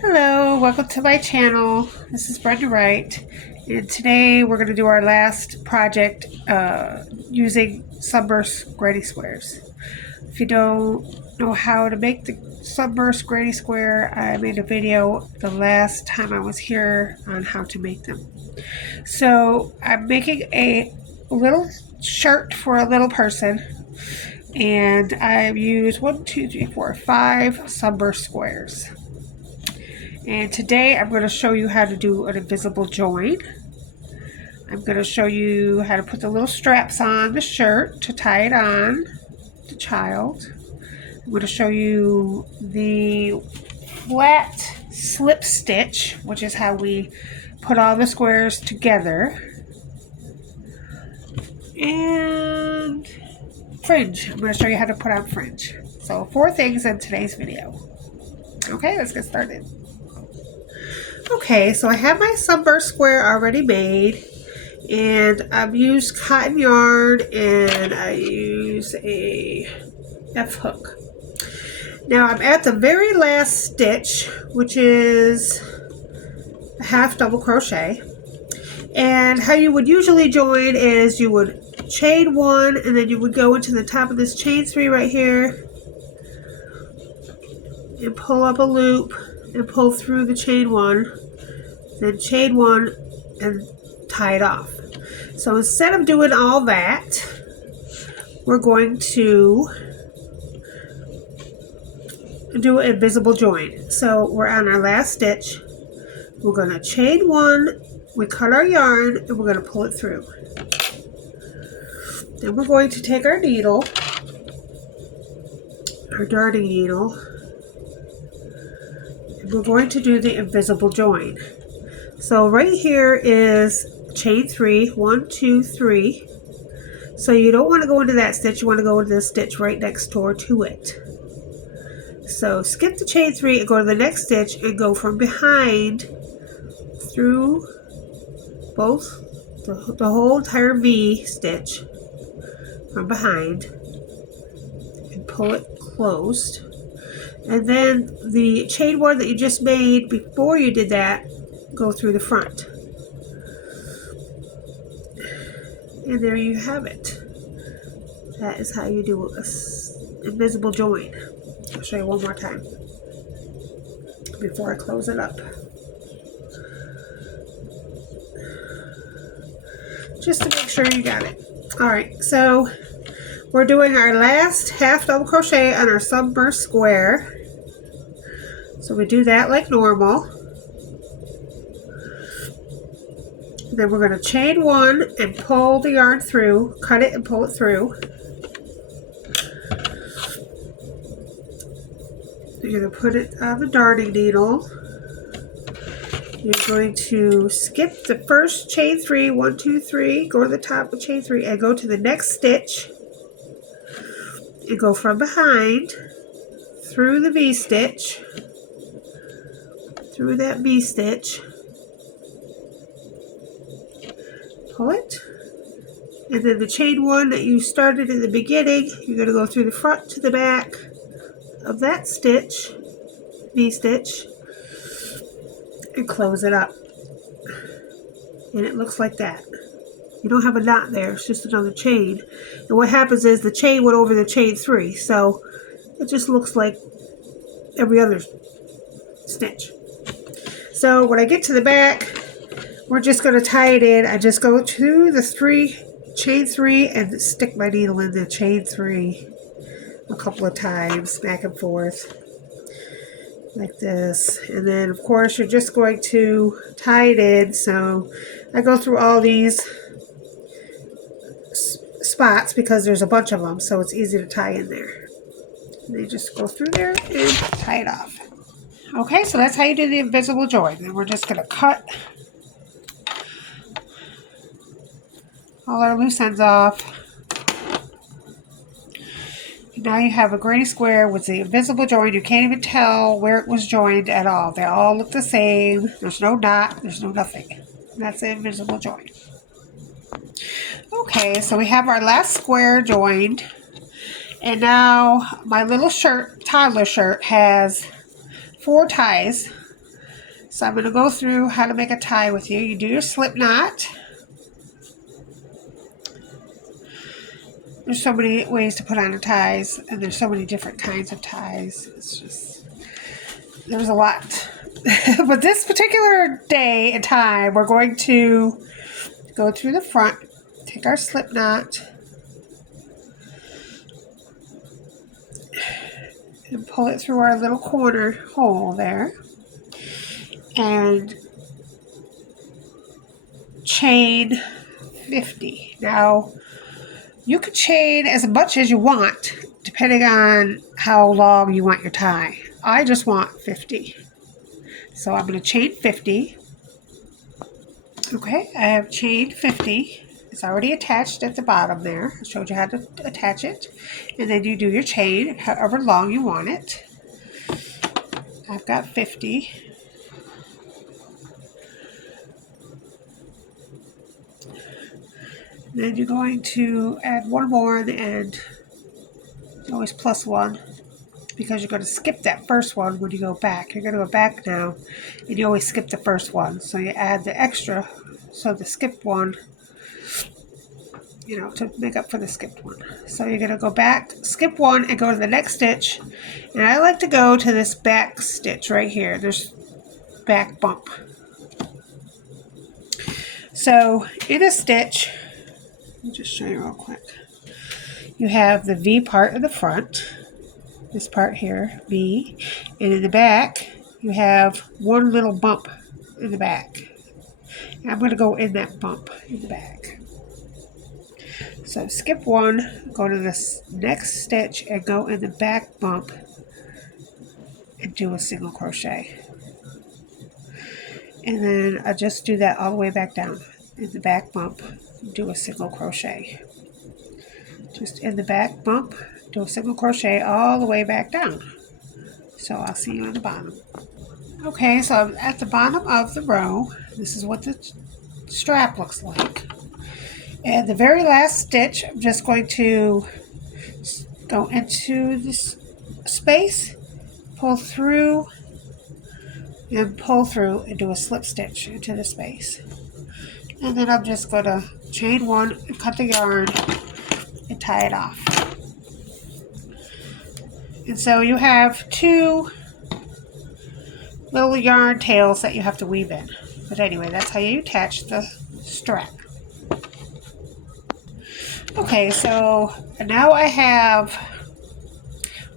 Hello, welcome to my channel. This is Brenda Wright, and today we're going to do our last project using sunburst granny squares. If you don't know how to make the sunburst granny square, I made a video the last time I was here on how to make them. So I'm making a little shirt for a little person, and I've used 5 sunburst squares. And today I'm going to show you how to do an invisible join. I'm going to show you how to put the little straps on the shirt to tie it on the child. I'm going to show you the flat slip stitch, which is how we put all the squares together. And fringe. I'm going to show you how to put on fringe. So 4 things in today's video. Okay, let's get started. Okay, so I have my sunburst square already made, and I've used cotton yarn and I use a F hook. Now I'm at the very last stitch, which is a half double crochet, and how you would usually join is you would chain 1 and then you would go into the top of this chain 3 right here and pull up a loop and pull through the chain 1, then chain 1 and tie it off. So instead of doing all that, we're going to do an invisible join. So we're on our last stitch, we're going to chain 1, we cut our yarn, and we're going to pull it through. Then we're going to take our needle, our darning needle, we're going to do the invisible join. So right here is chain 3, 1, 2, 3. So you don't want to go into that stitch, you want to go into this stitch right next door to it. So skip the chain 3 and go to the next stitch and go from behind through both the whole entire V stitch from behind and pull it closed. And then the chain 1 that you just made before you did that, go through the front. And there you have it. That is how you do an invisible join. I'll show you one more time before I close it up. Just to make sure you got it. Alright, so we're doing our last half double crochet on our sunburst square. So we do that like normal. Then we're going to chain 1 and pull the yarn through, cut it and pull it through. You're going to put it on the darning needle. You're going to skip the first chain 3, 1, 2, 3, go to the top of chain 3 and go to the next stitch. And go from behind through the V stitch, through that V stitch, pull it, and then the chain 1 that you started in the beginning, you're going to go through the front to the back of that stitch, V stitch, and close it up. And it looks like that. You don't have a knot there, it's just another chain. And what happens is the chain went over the chain 3, so it just looks like every other stitch. So when I get to the back, we're just going to tie it in. I just go to the chain 3 and stick my needle in the chain 3 a couple of times, back and forth, like this. And then of course you're just going to tie it in. So I go through all these spots because there's a bunch of them, so it's easy to tie in there. And you just go through there and tie it off. Okay, so that's how you do the invisible join. Then we're just going to cut all our loose ends off. Now you have a granny square with the invisible join. You can't even tell where it was joined at all. They all look the same. There's no knot. There's no nothing. And that's the invisible join. Okay, so we have our last square joined. And now my little shirt, toddler shirt, has 4 ties. So I'm going to go through how to make a tie with you. You do your slip knot. There's so many ways to put on ties, and there's so many different kinds of ties. It's just, there's a lot. But this particular day and time, we're going to go through the front, take our slip knot, and pull it through our little corner hole there, and chain 50. Now, you can chain as much as you want, depending on how long you want your tie. I just want 50. So I'm going to chain 50. Okay, I have chained 50. It's already attached at the bottom there. I showed you how to attach it. And then you do your chain however long you want it. I've got 50. Then you're going to add one more on the end. You always plus one, because you're going to skip that first one when you go back. You're going to go back now, and you always skip the first one. So you add the extra, so the skipped one, to make up for the skipped one. So you're going to go back, skip one, and go to the next stitch. And I like to go to this back stitch right here. There's back bump. So in a stitch, let me just show you real quick. You have the V part in the front, this part here, V, and in the back, you have one little bump in the back. And I'm going to go in that bump in the back. So skip one, go to this next stitch, and go in the back bump, and do a single crochet. And then I just do that all the way back down. In the back bump, do a single crochet. Just in the back bump, do a single crochet all the way back down. So I'll see you on the bottom. Okay, so I'm at the bottom of the row. This is what the strap looks like. And the very last stitch, I'm just going to go into this space, pull through, and pull through, and do a slip stitch into the space. And then I'm just going to chain one and cut the yarn and tie it off. And so you have two little yarn tails that you have to weave in. But anyway, that's how you attach the strap. Okay, so now I have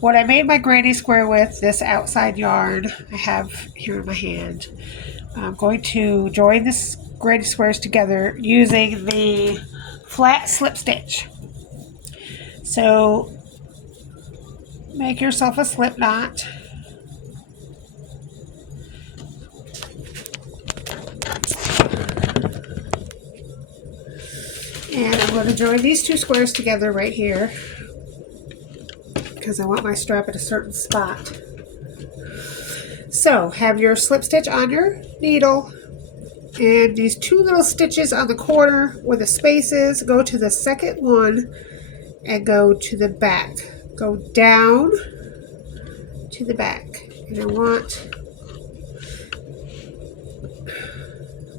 what I made my granny square with, this outside yarn I have here in my hand. I'm going to join this granny squares together using the flat slip stitch. So make yourself a slip knot. And I'm going to join these two squares together right here, because I want my strap at a certain spot. So have your slip stitch on your needle, and these two little stitches on the corner where the space is, go to the second one and go to the back. Go down to the back. And I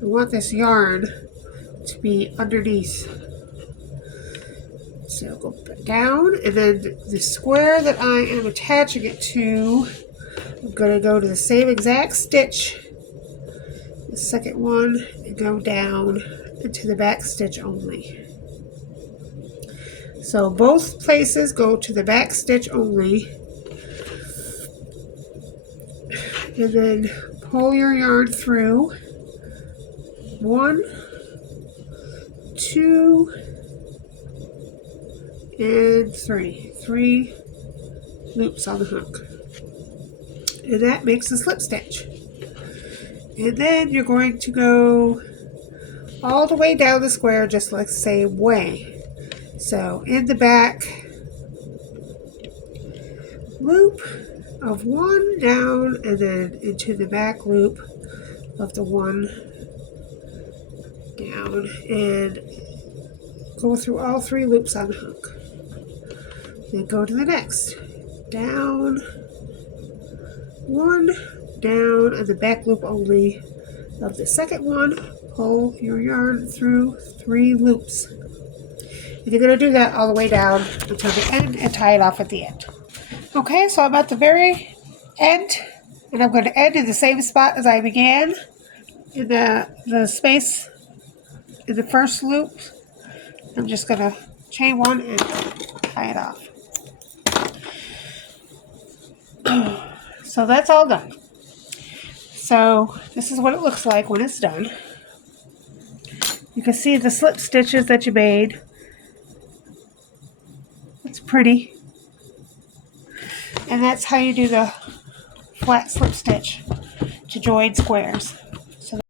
want this yarn to be underneath. So go down, and then the square that I am attaching it to, I'm going to go to the same exact stitch, the second one, and go down into the back stitch only. So both places go to the back stitch only, and then pull your yarn through 1, 2, and 3 loops on the hook, and that makes a slip stitch. And then you're going to go all the way down the square just like the same way. So in the back loop of 1 down, and then into the back loop of the 1 down, and go through all 3 loops on the hook. Then go to the next. Down, 1, down on the back loop only of the second one. Pull your yarn through 3 loops. And you're going to do that all the way down until the end and tie it off at the end. Okay, so I'm at the very end, and I'm going to end in the same spot as I began, in the space in the first loop. I'm just going to chain 1 and tie it off. So that's all done. So this is what it looks like when it's done. You can see the slip stitches that you made. It's pretty. And that's how you do the flat slip stitch to join squares.